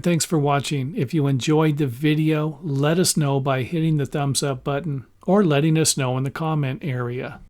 and thanks for watching. If you enjoyed the video, let us know by hitting the thumbs up button or letting us know in the comment area.